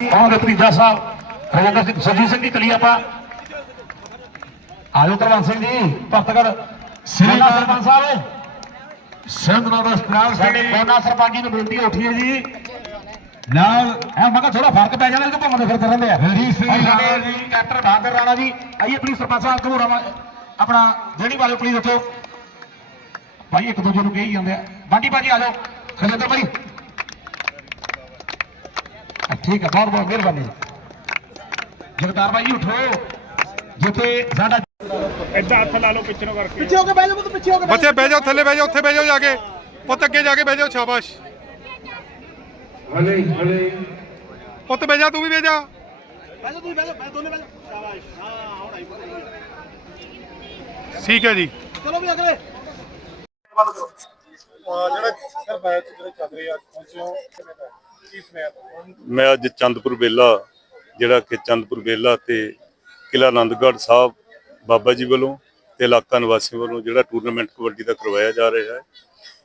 ਕੌਣ ਦੇ ਭਤੀਜਾ ਸਾਹਿਬ ਰਜਿੰਦਰ ਸਿੰਘ ਸੁਰਜੀਤ ਸਿੰਘ ਦੀ ਕਲੀ ਆਪਾਂ। ਆਜੋ ਕਰਵੰਤ ਸਿੰਘ ਜੀ ਭਗਤਗੜ ਸ੍ਰੀ ਸਰਪੰਚ ਸਾਹਿਬ। ਸਿੰਧ ਦਾ ਸਤਨਾਮ ਸਾਡੇ ਕੋਨਾ ਸਰਪੰਚ ਨੂੰ ਬੇਨਤੀ ਉੱਠੀ ਹੈ ਜੀ। ਨਾਲ ਐ ਮੈਂ ਕਿਹਾ ਥੋੜਾ ਫ਼ਰਕ ਪੈ ਜਾਣਾ ਕਿ ਭੰਮਦੇ ਫਿਰਦੇ ਰਹਿੰਦੇ ਆ। ਹਰੀ ਸਿੰਘ ਜੀ। ਡਾਕਟਰ ਬਹਾਦਰ ਰਾਣਾ ਜੀ ਆਈਏ ਪਲੀਜ਼ ਸਰਪੰਚ ਸਾਹਿਬ ਵਾ- ਆਪਣਾ ਜਿਹੜੀ ਵਾਲੇ ਪਲੀਜ਼ ਉੱਠੋ ਭਾਈ ਇੱਕ ਦੂਜੇ ਨੂੰ ਕਹੀ ਜਾਂਦੇ ਆ। ਬਾਂਟੀ ਭਾਜੀ ਆ ਜਾਓ। ਖਜਿੰਦਰ ਭਾਈ ਠੀਕ ਹੈ ਬਹੁਤ ਬਹੁਤ ਮਿਹਰਬਾਨੀ। ਜਗਤਾਰ ਭਾਈ ਜੀ ਉਠੋ। ਜਿੱਥੇ ਸਾਡਾ ਪਿੱਛੇ ਹੋ ਕੇ ਬਹਿ ਜਾਓ ਪੁੱਤ ਪਿੱਛੇ ਹੋ ਕੇ ਬੱਚੇ ਬਹਿ ਜਾਓ ਥੱਲੇ ਬਹਿ ਜਾਓ ਉੱਥੇ ਬਹਿ ਜਾਓ ਜਾ ਕੇ। ਪੁੱਤ ਅੱਗੇ ਜਾ ਕੇ ਬਹਿ ਜਾਓ ਸ਼ਾਬਾਸ਼। ਹਲੇ ਹਲੇ। ਪੁੱਤ ਬਹਿ ਜਾ ਤੂੰ ਵੀ ਬਹਿ ਜਾ। ਬਹਿ ਜਾਓ ਤੁਸੀਂ ਬਹਿ ਜਾਓ ਬਹਿ ਦੋਨੇ ਬਹਿ ਜਾਓ। ਸ਼ਾਬਾਸ਼। ਹਾਂ ਹੁਣ ਆਈ ਠੀਕ ਹੈ ਜੀ। ਚਲੋ ਵੀ ਅਗਲੇ। ਜਿਹੜਾ ਸਰ ਮੈਚ ਜਿਹੜੇ ਚੱਲ ਰਹੇ ਆ ਪਹੁੰਚਿਓ ਕੀ ਸੁਣਿਆ ਮੈਂ ਅੱਜ ਚੰਦਪੁਰ ਬੇਲਾ ਜਿਹੜਾ ਕਿ ਚੰਦਪੁਰ ਬੇਲਾ ਤੇ ਕਿਲਾ ਆਨੰਦਗੜ੍ਹ ਸਾਹਿਬ ਬਾਬਾ ਜੀ ਵੱਲੋਂ ਤੇ ਇਲਾਕਾ ਨਿਵਾਸੀਆਂ ਵੱਲੋਂ ਜਿਹੜਾ ਟੂਰਨਾਮੈਂਟ ਕਬੱਡੀ ਦਾ ਕਰਵਾਇਆ ਜਾ ਰਿਹਾ ਹੈ।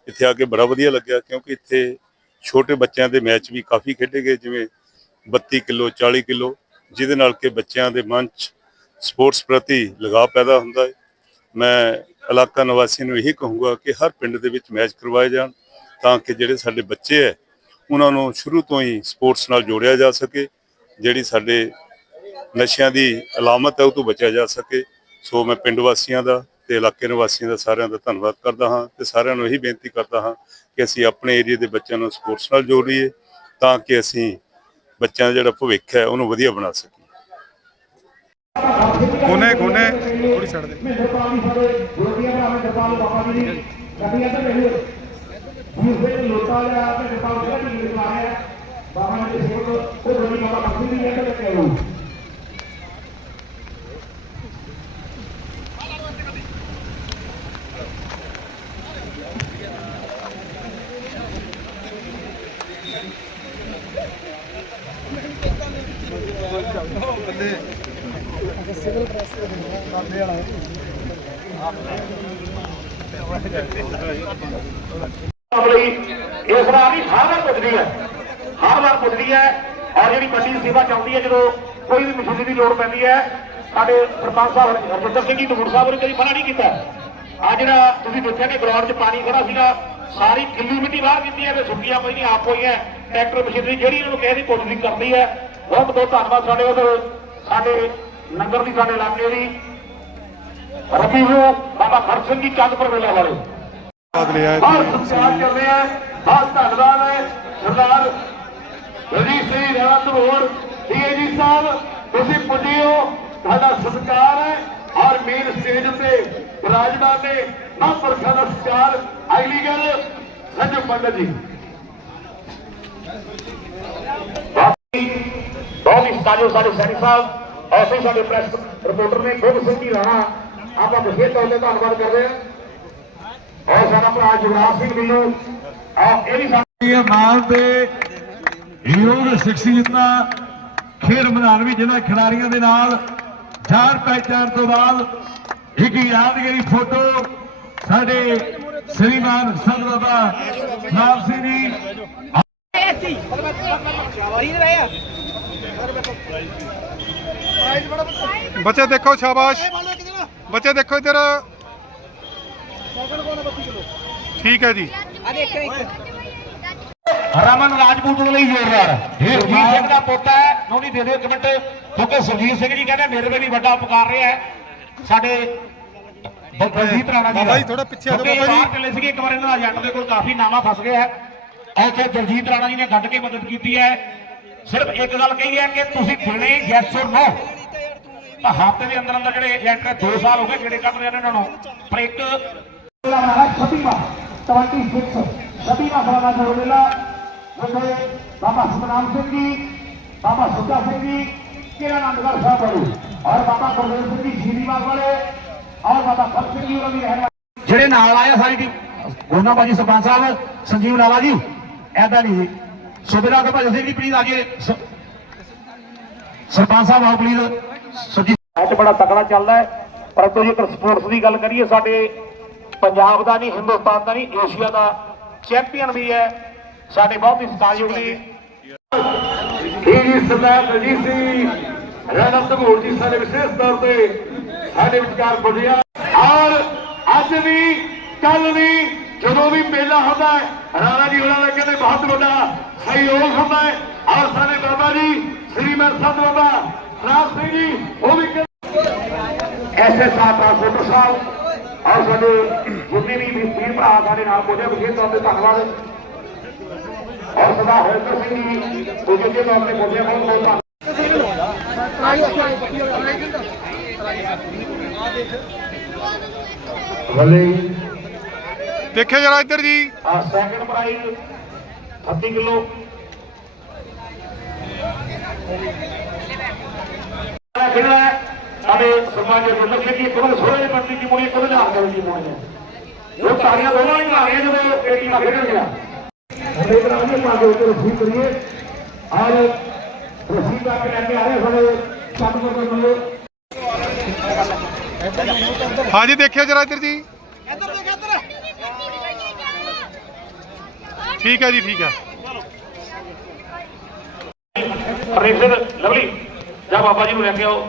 ਇੱਥੇ ਆ ਕੇ ਬੜਾ ਵਧੀਆ ਲੱਗਿਆ ਕਿਉਂਕਿ ਇੱਥੇ ਛੋਟੇ ਬੱਚਿਆਂ ਦੇ ਮੈਚ ਵੀ ਕਾਫੀ ਖੇਡੇ ਗਏ, ਜਿਵੇਂ 32 ਕਿਲੋ 40 ਕਿਲੋ, ਜਿਹਦੇ ਨਾਲ ਕਿ ਬੱਚਿਆਂ ਦੇ ਮਨ 'ਚ ਸਪੋਰਟਸ ਪ੍ਰਤੀ ਲਗਾਅ ਪੈਦਾ ਹੁੰਦਾ ਹੈ। ਮੈਂ ਇਲਾਕਾ ਨਿਵਾਸੀਆਂ ਨੂੰ ਇਹੀ ਕਹੂੰਗਾ ਕਿ ਹਰ ਪਿੰਡ ਦੇ ਵਿੱਚ ਮੈਚ ਕਰਵਾਏ ਜਾਣ ਤਾਂ ਕਿ ਜਿਹੜੇ ਸਾਡੇ ਬੱਚੇ ਹੈ ਉਹਨਾਂ ਨੂੰ ਸ਼ੁਰੂ ਤੋਂ ਹੀ ਸਪੋਰਟਸ ਨਾਲ ਜੋੜਿਆ ਜਾ ਸਕੇ ਜਿਹੜੀ ਸਾਡੇ ਨਸ਼ਿਆਂ ਦੀ ਅਲਾਮਤ ਹੈ ਉਹ ਤੋਂ ਬਚਿਆ ਜਾ ਸਕੇ। ਸੋ ਮੈਂ ਪਿੰਡ ਵਾਸੀਆਂ ਦਾ ਤੇ ਇਲਾਕੇ ਨਿਵਾਸੀਆਂ ਦਾ ਸਾਰਿਆਂ ਦਾ ਧੰਨਵਾਦ ਕਰਦਾ ਹਾਂ ਤੇ ਸਾਰਿਆਂ ਨੂੰ ਇਹੀ ਬੇਨਤੀ ਕਰਦਾ ਹਾਂ ਕਿ ਅਸੀਂ ਆਪਣੇ ਏਰੀਆ ਦੇ ਬੱਚਿਆਂ ਨੂੰ ਸਪੋਰਟਸ ਨਾਲ ਜੋੜੀਏ ਤਾਂ ਕਿ ਅਸੀਂ ਬੱਚਿਆਂ ਦਾ ਜਿਹੜਾ ਭਵਿੱਖ ਹੈ ਉਹਨੂੰ ਵਧੀਆ ਬਣਾ ਸਕੀਏ। ਕੋਨੇ ਕੋਨੇ ਥੋੜੀ ਛੱਡ ਦੇ। मुझे लोटा या मैं नेपाल का भी लेकर आया बाबा ने इसको तो वो बड़ी बाबा पत्नी भी लेकर के आया सिविल ड्रेस करने वाला है ਲਈ ਇਸ ਵਾਰ ਨਹੀਂ ਹਰ ਵਾਰ ਪੁੱਜਦੀ ਹੈ, ਹਰ ਵਾਰ ਪੁੱਜਦੀ ਹੈ ਔਰ ਜਿਹੜੀ ਵੱਡੀ ਸੇਵਾ ਚਾਹੁੰਦੀ ਹੈ, ਜਦੋਂ ਕੋਈ ਵੀ ਮਸ਼ੀਨਰੀ ਦੀ ਲੋੜ ਪੈਂਦੀ ਹੈ, ਸਾਡੇ ਸਰਪੰਚ ਸਾਹਿਬ ਹਰਜਿੰਦਰ ਸਿੰਘ ਜੀ, ਨੂਰ ਸਾਹਿਬ ਨੇ ਕਦੀ ਮਨਾ ਨਹੀਂ ਕੀਤਾ। ਆ ਜਿਹੜਾ ਤੁਸੀਂ ਦੇਖਿਆ ਕਿ ਗਰਾਊਂਡ 'ਚ ਪਾਣੀ ਖੜਾ ਸੀਗਾ, ਸਾਰੀ ਗਿੱਲੀ ਮਿੱਟੀ ਬਾਹਰ ਕੀਤੀ ਹੈ ਤੇ ਸੁੱਕੀਆਂ ਕੋਈ ਨਹੀਂ ਆਪ ਹੋਈਆਂ, ਟਰੈਕਟਰ, ਮਸ਼ੀਨਰੀ ਜਿਹੜੀ ਇਹਨਾਂ ਨੂੰ ਕਿਸੇ ਦੀ ਕੋਸ਼ਿਸ਼ ਕਰਦੀ ਹੈ, ਬਹੁਤ ਬਹੁਤ ਧੰਨਵਾਦ ਸਾਡੇ ਉਧਰ, ਸਾਡੇ ਨਗਰ ਦੀ, ਸਾਡੇ ਇਲਾਕੇ ਦੀ। ਰਬੀ ਨੂੰ ਬਾਬਾ ਖਰਚ ਸਿੰਘ ਜੀ, ਚੰਦਪੁਰ ਮੇਲਾ ਵਾਲੇ। ਬਾਦ ਲਿਆ ਬਹੁਤ ਸਤਿਕਾਰ ਕਰਦੇ ਆ ਬਹੁਤ ਧੰਨਵਾਦ ਹੈ ਸਰਦਾਰ ਰਜੀਤ ਸਿੰਘ ਰਾਣਾ ਧਰੋੜ ਡੀਏਜੀ ਸਾਹਿਬ ਤੁਸੀਂ ਪੁੱਜੇ ਹੋ ਤੁਹਾਡਾ ਸਤਿਕਾਰ ਹੈ ਔਰ ਮੇਨ ਸਟੇਜ ਉੱਤੇ ਵਿਰਾਜਮਾਨ ਨੇ ਮਹਾਂਪੁਰਖਾਂ ਦਾ ਸਤਿਕਾਰ ਅਗਲੀ ਗੱਲ ਸੰਜੂ ਪੰਡਤ ਜੀ ਬਹੁਤ ਹੀ ਸਤਾਜੋ ਸਾਡੇ ਸੈਨਿਕ ਸਾਹਿਬ ਐਸੇ ਹੀ ਸਾਡੇ ਪ੍ਰੈਸ ਰਿਪੋਰਟਰ ਨੇ ਗੁਰੂ ਸਿੰਘ ਜੀ ਰਾਣਾ ਆਪਾਂ ਵਿਸ਼ੇਸ਼ ਤੌਰ ਤੇ ਧੰਨਵਾਦ ਕਰਦੇ ਹਾਂ ਔਰ ਸਾਡਾ ਭਰਾ ਜੁਗਰਾਜ ਸਿੰਘ ਮੈਨੂੰ ਆ ਇਹ ਵੀ ਸਾਡੇ ਇਹ ਮਾਲ ਦੇ ਯੋਗ ਸ਼ਖਸੀਅਤਾਂ ਖੇਡ ਮੈਦਾਨ ਵਿੱਚ ਜਿਹੜਾ ਖਿਡਾਰੀਆਂ ਦੇ ਨਾਲ ਚਾਰ ਪਹਿਚਾਣ ਤੋਂ ਬਾਅਦ ਇੱਕ ਯਾਦਗਾਰੀ ਫੋਟੋ ਸਾਡੇ ਸ੍ਰੀਮਾਨ ਸੰਤ ਬਾਬਾ ਨਾਮ ਸਿੰਘ ਜੀ। ਬੱਚੇ ਦੇਖੋ ਸ਼ਾਬਾਸ਼। ਬੱਚੇ ਦੇਖੋ ਇੱਧਰ। ਠੀਕ ਹੈ ਜੀ। ਰਮਨ ਰਾਜਪੂਤ ਦੇ ਲਈ ਜ਼ੋਰਦਾਰ। ਸੁਰਜੀਤ ਸਿੰਘ ਦਾ ਪੋਤਾ ਹੈ। ਨੋਨੀ ਦੇ ਦਿਓ ਇੱਕ ਮਿੰਟ ਕਿਉਂਕਿ ਸੁਰਜੀਤ ਸਿੰਘ ਜੀ ਕਹਿੰਦੇ ਮੇਰੇ ਲਈ ਵੀ ਵੱਡਾ ਉਪਕਾਰ ਰਿਹਾ ਹੈ। ਸਾਡੇ ਬਲਜੀਤ ਰਾਣਾ ਜੀ ਬਾਬਾ ਜੀ, ਥੋੜ੍ਹਾ ਪਿੱਛੇ ਆ ਜਾਓ ਬਾਬਾ ਜੀ। ਚੱਲੇ ਸੀਗੇ ਇੱਕ ਵਾਰ ਇਹਨਾਂ ਦਾ ਏਜੰਟ ਦੇ ਕੋਲ ਕਾਫੀ ਨਾਮਾ ਫਸ ਗਿਆ ਹੈ। ਉੱਥੇ ਦਲਜੀਤ ਰਾਣਾ ਜੀ ਨੇ ਗੱਡ ਕੇ ਮਦਦ ਕੀਤੀ ਹੈ। ਸਿਰਫ ਇੱਕ ਗੱਲ ਕਹੀ ਹੈ ਕਿ ਤੁਸੀਂ ਦੇਣੇ ਯੈਸ ਔਰ ਨੋ ਤਾਂ ਹਫ਼ਤੇ ਦੇ ਅੰਦਰ ਅੰਦਰ ਜਿਹੜੇ ਏਜੰਟ ਨੇ 2 ਸਾਲ ਹੋ ਗਏ ਜਿਹੜੇ ਕੱਢ ਰਹੇ ਨੇ ਇਹਨਾਂ ਨੂੰ। ਪਰ ਇੱਕ ਛੱਬੀਵਾਂ 26 ਛੱਬੀਵਾਂ ਸਾਲਾ ਜੋੜ ਮੇਲਾ ਜਿੱਥੇ ਬਾਬਾ ਸਤਨਾਮ ਸਿੰਘ ਜੀ ਬਾਬਾ ਸੁੱਚਾ ਸਿੰਘ ਜੀ ਕਿਰਨ ਆਨੰਦਗੜ੍ਹ ਸਾਹਿਬ ਵਾਲੇ ਔਰ ਬਾਬਾ ਗੁਰਦੇਵ ਸਿੰਘ ਜੀ ਸ਼ੀਰੀਵਾਲ ਵਾਲੇ ਔਰ ਬਾਬਾ ਫਤ ਸਿੰਘ ਜੀ ਉਹਨਾਂ ਦੀ ਰਹਿਨਮਾਈ ਜਿਹੜੇ ਨਾਲ ਆਏ ਆ ਸਾਰੀ ਟੀਮ ਗੋਨਾ ਬਾਜੀ ਸਰਪੰਚ ਸਾਹਿਬ ਸੰਜੀਵ ਲਾਲਾ ਜੀ ਐਦਾਂ ਨਹੀਂ ਸੁਬੇਦਾਰ ਭਾਜੀ ਸਿੰਘ ਜੀ ਪਲੀਜ਼ ਆਜੀਏ ਸ- ਸਰਪੰਚ ਸਾਹਿਬ ਆਓ ਪਲੀਜ਼ ਸੁਜੀ ਮੈਚ ਬੜਾ ਤਕੜਾ ਚੱਲਦਾ ਹੈ। ਪਰੰਤੂ ਜੇਕਰ ਸਪੋਰਟਸ ਦੀ ਗੱਲ ਕਰੀਏ ਸਾਡੇ ਪੰਜਾਬ ਦਾ ਨਹੀਂ, ਹਿੰਦੁਸਤਾਨ ਦਾ ਨਹੀਂ, ਏਸ਼ੀਆ ਦਾ ਚੈਂਪੀਅਨ ਵੀ ਹੈ। ਸਾਡੇ ਬਹੁਤ ਹੀ ਸਤਾਜਯੋਗ ਨੇ ਜੀ ਸਰਦਾਰ ਰਜੀਤ ਸਿੰਘ, ਰਾਣਾ ਧਮੋੜ ਜੀ, ਸਾਡੇ ਵਿਸ਼ੇਸ਼ ਤੌਰ ਤੇ ਸਾਡੇ ਵਿਚਕਾਰ ਪੁੱਜਿਆ ਔਰ ਅੱਜ ਵੀ ਕੱਲ ਵੀ, ਜਦੋਂ ਵੀ ਮੇਲਾ ਹੁੰਦਾ ਹੈ, ਰਾਣਾ ਜੀ ਉਹਨਾਂ ਦਾ ਕਹਿੰਦੇ ਬਹੁਤ ਵੱਡਾ ਸਹਿਯੋਗ ਹੁੰਦਾ ਹੈ। ਔਰ ਸਾਡੇ ਬਾਬਾ ਜੀ ਸ੍ਰੀ ਮੈਂ ਬਾਬਾ ਰਾਜ ਸਿੰਘ ਜੀ, ਉਹ ਵੀ ਐਸੇ ਸਾਥ ਆ ਫੋਟੋ ਸਾਹਿਬ ਔਰ ਸਾਡੇ ਜਿੰਨੇ ਵੀ ਵੀਰ ਭਰਾ ਸਾਡੇ ਨਾਲ ਪਹੁੰਚੇ ਵਿਸ਼ੇਸ਼ ਤੌਰ ਤੇ ਧੰਨਵਾਦ। ਔਰ ਸਦਾ ਹੋਇਕਰ ਸਿੰਘ ਜੀ ਦੂਜੇ ਦੇ ਤੌਰ ਤੇ ਪਹੁੰਚੇ ਬਹੁਤ ਬਹੁਤ ਧੰਨਵਾਦ। ਭਲੇ ਦੇਖਿਓ ਜਰਾ ਇੱਧਰ ਜੀ। ਆ ਸੈਕੰਡ ਪ੍ਰਾਈਜ਼ 30 ਕਿਲੋ। ਖੇਡਣਾ ਕੋਈ ਸੋਹਣੇ ਬੰਦੀ ਦੀ ਮੋਣੀ ਕੋਈ ਨਾ ਮੋਣੀ ਤਾਰੀਆਂ ਮਾਰੀਆਂ ਜਦੋਂ ਖੇਡਣ ਗਿਆ। ਹਰੇ ਉੱਤੇ ਕਰੀਏ। ਔਰ ਦਾ ਆ ਰਹੇ ਸਾਡੇ ਹਾਂਜੀ ਦੇਖਿਓ ਜਰਾ ਇੱਧਰ ਜੀ। ਇੱਧਰ ਦੇਖ ਇੱਧਰ। ਠੀਕ ਹੈ ਜੀ ਠੀਕ ਹੈ। ਪ੍ਰੇਮ ਸਿੰਘ ਲਵਲੀ ਜਾ ਬਾਬਾ ਜੀ ਨੂੰ ਲੈ ਕੇ ਆਓ।